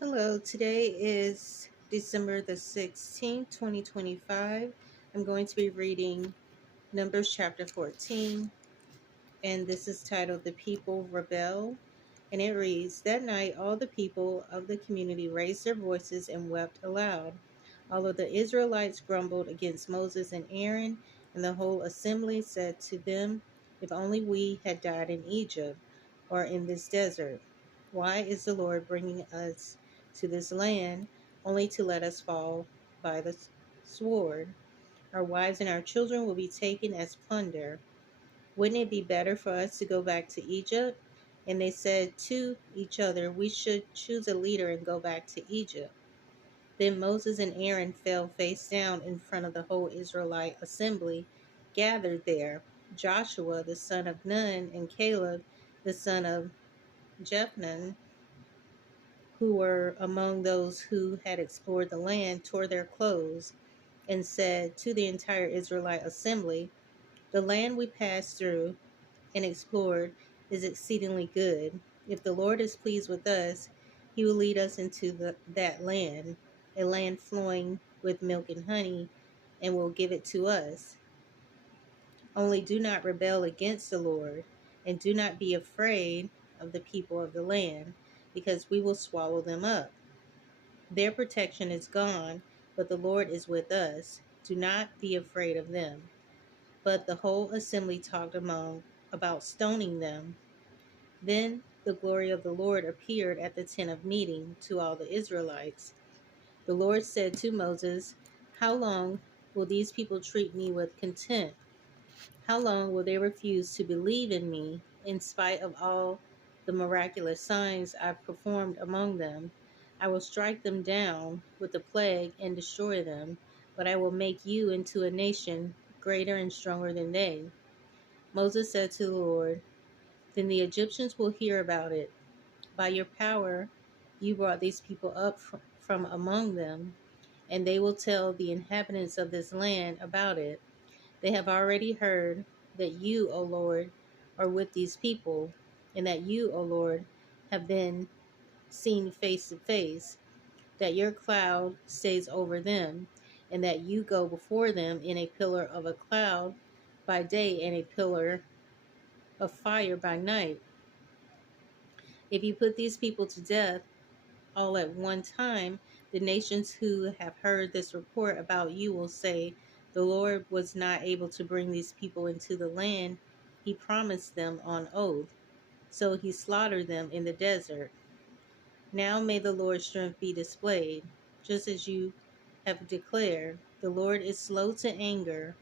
Hello, today is December the 16th, 2025. I'm going to be reading Numbers chapter 14, and this is titled The People Rebel. And it reads, That night all the people of the community raised their voices and wept aloud. All of the Israelites grumbled against Moses and Aaron, and the whole assembly said to them, If only we had died in Egypt or in this desert. Why is the Lord bringing us to this land only to let us fall by the sword? Our wives and our children will be taken as plunder. Wouldn't it be better for us to go back to Egypt? And they said to each other, We should choose a leader and go back to Egypt. Then Moses and Aaron fell face down in front of the whole Israelite assembly gathered there. Joshua the son of Nun and Caleb the son of Jephunneh, who were among those who had explored the land, tore their clothes and said to the entire Israelite assembly, The land we passed through and explored is exceedingly good. If the Lord is pleased with us, he will lead us into that land, a land flowing with milk and honey, and will give it to us. Only do not rebel against the Lord, and do not be afraid of the people of the land, because we will swallow them up. Their protection is gone, but the Lord is with us. Do not be afraid of them. But the whole assembly talked among about stoning them. Then the glory of the Lord appeared at the tent of meeting to all the Israelites. The Lord said to Moses, How long will these people treat me with contempt? How long will they refuse to believe in me, in spite of all the miraculous signs I've performed among them? I will strike them down with the plague and destroy them, but I will make you into a nation greater and stronger than they. Moses said to the Lord, Then the Egyptians will hear about it. By your power, you brought these people up from among them, and they will tell the inhabitants of this land about it. They have already heard that you, O Lord, are with these people, and that you, O Lord, have been seen face to face, that your cloud stays over them, and that you go before them in a pillar of a cloud by day and a pillar of fire by night. If you put these people to death all at one time, the nations who have heard this report about you will say, The Lord was not able to bring these people into the land he promised them on oath, so he slaughtered them in the desert. Now may the Lord's strength be displayed, just as you have declared. The Lord is slow to anger,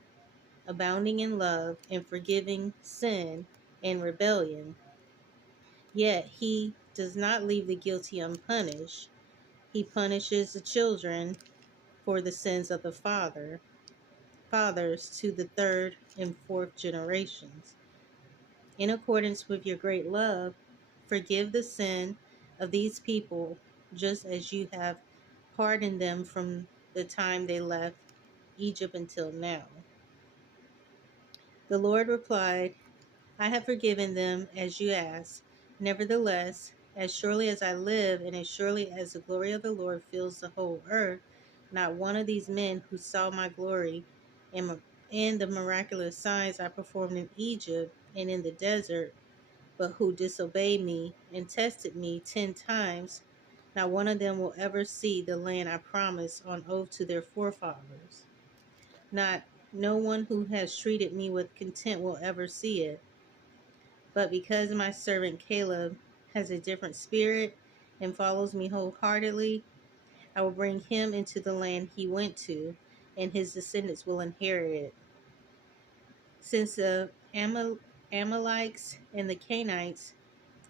abounding in love, and forgiving sin and rebellion. Yet he does not leave the guilty unpunished. He punishes the children for the sins of the fathers to the third and fourth generations. In accordance with your great love, forgive the sin of these people, just as you have pardoned them from the time they left Egypt until now. The Lord replied, I have forgiven them as you asked. Nevertheless, as surely as I live, and as surely as the glory of the Lord fills the whole earth, not one of these men who saw my glory and the miraculous signs I performed in Egypt and in the desert, but who disobeyed me and tested me 10 times, not one of them will ever see the land I promised on oath to their forefathers. Not no one who has treated me with contempt will ever see it. But because my servant Caleb has a different spirit and follows me wholeheartedly, I will bring him into the land he went to, and his descendants will inherit it. Since the Amalekites and the Canaanites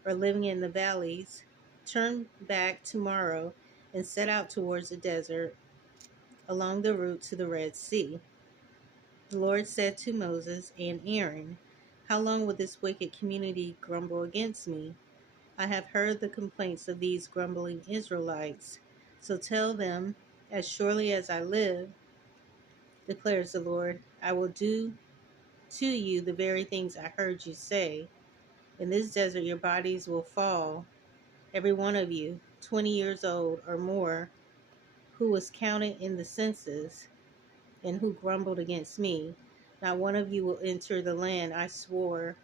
are living in the valleys, turn back tomorrow and set out towards the desert along the route to the Red Sea. The Lord said to Moses and Aaron, How long will this wicked community grumble against me? I have heard the complaints of these grumbling Israelites. So tell them, As surely as I live, declares the Lord, I will do to you the very things I heard you say. In this desert your bodies will fall, every one of you, 20 years old or more, who was counted in the census and who grumbled against me, not one of you will enter the land I swore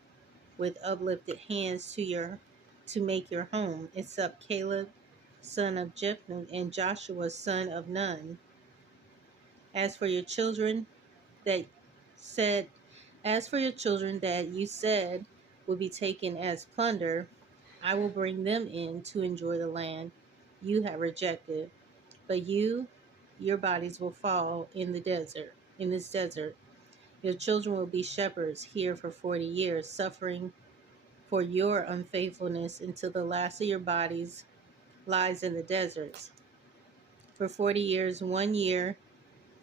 with uplifted hands to make your home, except Caleb, son of Jephunneh, and Joshua, son of Nun. As for your children that said, as for your children that you said will be taken as plunder, I will bring them in to enjoy the land you have rejected. But your bodies will fall in the desert, in this desert. Your children will be shepherds here for 40 years, suffering for your unfaithfulness until the last of your bodies lies in the deserts. For 40 years, 1 year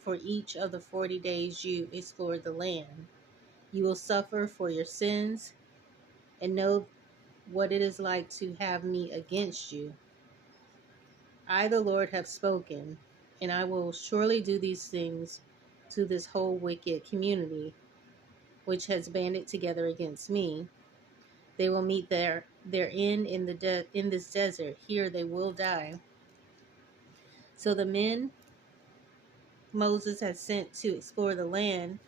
for each of the 40 days you explored the land. You will suffer for your sins and know what it is like to have me against you. I, the Lord, have spoken, and I will surely do these things to this whole wicked community, which has banded together against me. They will meet their end in in this desert. Here they will die. So the men Moses had sent to explore the land,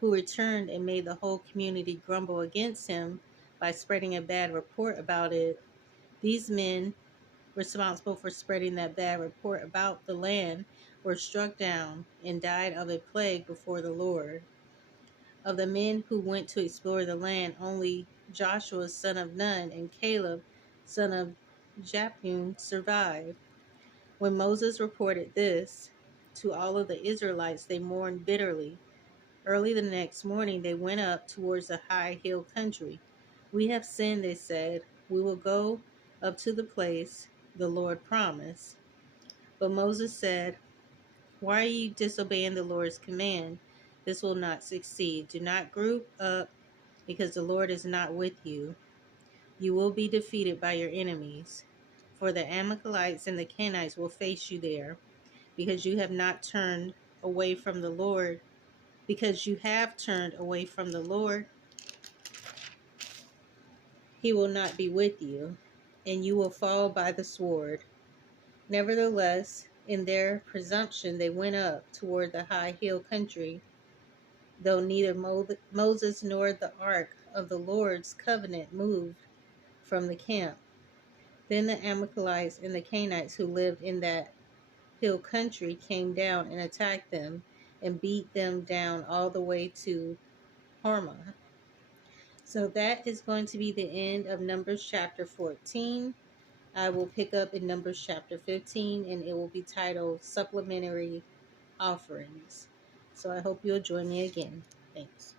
who returned and made the whole community grumble against him by spreading a bad report about it. These men, responsible for spreading that bad report about the land, were struck down and died of a plague before the Lord. Of the men who went to explore the land, only Joshua, son of Nun, and Caleb, son of Jephunneh, survived. When Moses reported this to all of the Israelites, they mourned bitterly. Early the next morning, they went up towards the high hill country. We have sinned, they said. We will go up to the place the Lord promised. But Moses said, why are you disobeying the Lord's command? This will not succeed. Do not group up, because the Lord is not with you. You will be defeated by your enemies. For the Amalekites and the Canaanites will face you there, because you have not turned away from the Lord. Because you have turned away from the Lord, he will not be with you, and you will fall by the sword. Nevertheless, in their presumption, they went up toward the high hill country, though neither Moses nor the ark of the Lord's covenant moved from the camp. Then the Amalekites and the Canaanites who lived in that hill country came down and attacked them and beat them down all the way to Hormah. So that is going to be the end of Numbers chapter 14. I will pick up in Numbers chapter 15, and it will be titled Supplementary Offerings. So I hope you'll join me again. Thanks.